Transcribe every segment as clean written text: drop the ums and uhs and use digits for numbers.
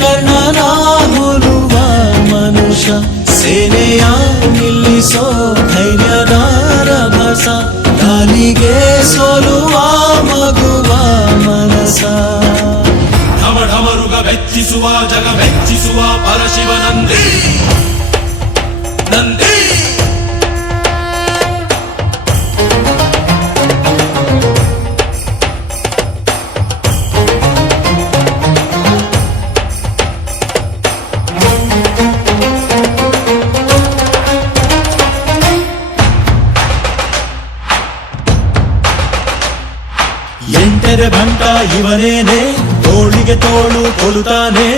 ಕರ್ಣನ ಹೋಲುವ ಮನುಷ್ಯ ಸೇನೆಯ ನಿಲ್ಲಿಸೋ ಧೈರ್ಯದ ರಭಸ ಗಾಲಿಗೆ ಸೋಲುವ ಮಗುವ ಮನಸ ಢಮ ಢಮರುಗ ಮೆಚ್ಚಿಸುವ ಜಗ ಮೆಚ್ಚಿಸುವ ಪರಶಿವ ನಂದಿ ನಂದಿ ಎಂಟರೆ ಭಂಟ ಇವನೇನೆ ತೋಳಿಗೆ ತೋಳು ಕೊಲುತ್ತಾನೆ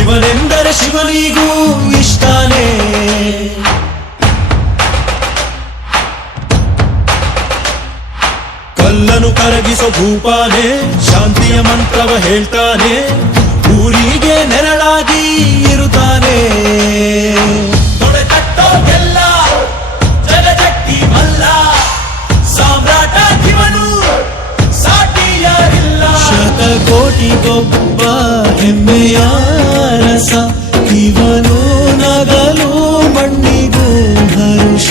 ಇವನೆಂದರೆ ಶಿವನಿಗೂ ಇಷ್ಟಾನೆ ಕಲ್ಲನು ಕರಗಿಸೋ ಭೂಪಾನೆ ಶಾಂತಿಯ ಮಂತ್ರವ ಹೇಳ್ತಾನೆ ಊರಿಗೆ ನೆರಳಾಗಿ ಇರುತ್ತಾನೆ ತೊಡೆತಟ್ಟೋ ಗೆಲ್ಲ ಜಗಜಟ್ಟಿ ಮಲ್ಲ ಸಾಮ್ರಾಟ ಇವನು ಶತಕೋಟಿಗೊಬ್ಬ ಹೆಮ್ಮೆಯ ರಸ ಇವನು ನಗಲು ಮಣ್ಣಿಗೂ ಹರುಷ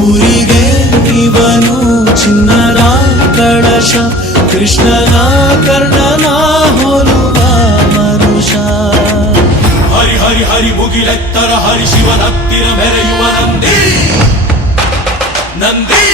ಊರಿಗೆ ಇವನು ಚಿನ್ನದ ಕಳಶ ಕೃಷ್ಣನ ಕರ್ಣನ ಹೋಲುವ ಮನುಷ್ಯ ಹರಿ ಹರಿ ಹರಿ ಮುಗಿಲೆತ್ತರ ಹರಿ ಶಿವನ ಹತ್ತಿರ ಮೆರೆಯುವ ನಂದಿ ನಂದಿ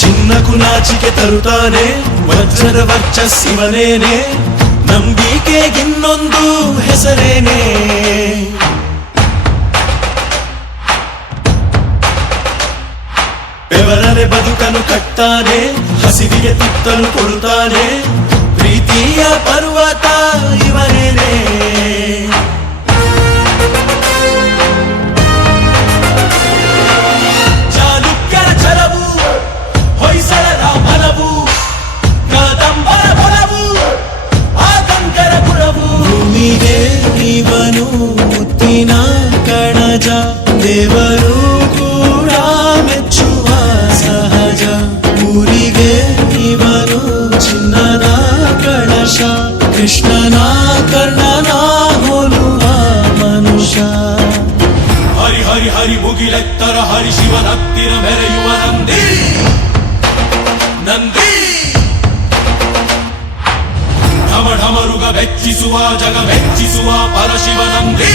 ಚಿನ್ನಕು ನಾಚಿಕೆ ತರುತ್ತಾನೆ ವಜ್ರದ ವರ್ಚಸ್ಸಿವನೇನೆ ನಂಬಿಕೆಗಿನ್ನೊಂದು ಹೆಸರೇನೆ ಬೆವರನೆ ಬದುಕನ್ನು ಕಟ್ತಾನೆ ಹಸಿವಿಗೆ ತುತ್ತನ್ನು ಕೊಡುತ್ತಾನೆ ಪ್ರೀತಿಯ ಪರ್ವತ ಇವನೇನೆ ಇವನು ಮುತ್ತಿನ ಕಣಜ ದೇವರು ಕೂಡ ಮೆಚ್ಚುವ ಸಹಜ ಊರಿಗೆ ಇವನು ಚಿನ್ನದ ಕಳಶ ಕೃಷ್ಣನ ಕರ್ಣನ ಹೋಲುವ ಮನುಷ್ಯ ಹರಿ ಹರಿ ಹರಿ ಮುಗಿಲೆತ್ತರ ಹರಿ ಶಿವನ ಹತ್ತಿರ ಮೆರೆಯುವ ನಂದಿ ನಂದಿ ಢಮ ಢಮರುಗ ಮೆಚ್ಚಿಸುವ ಜಗ ಮೆಚ್ಚಿಸುವ ಪರಶಿವ ನಂದಿ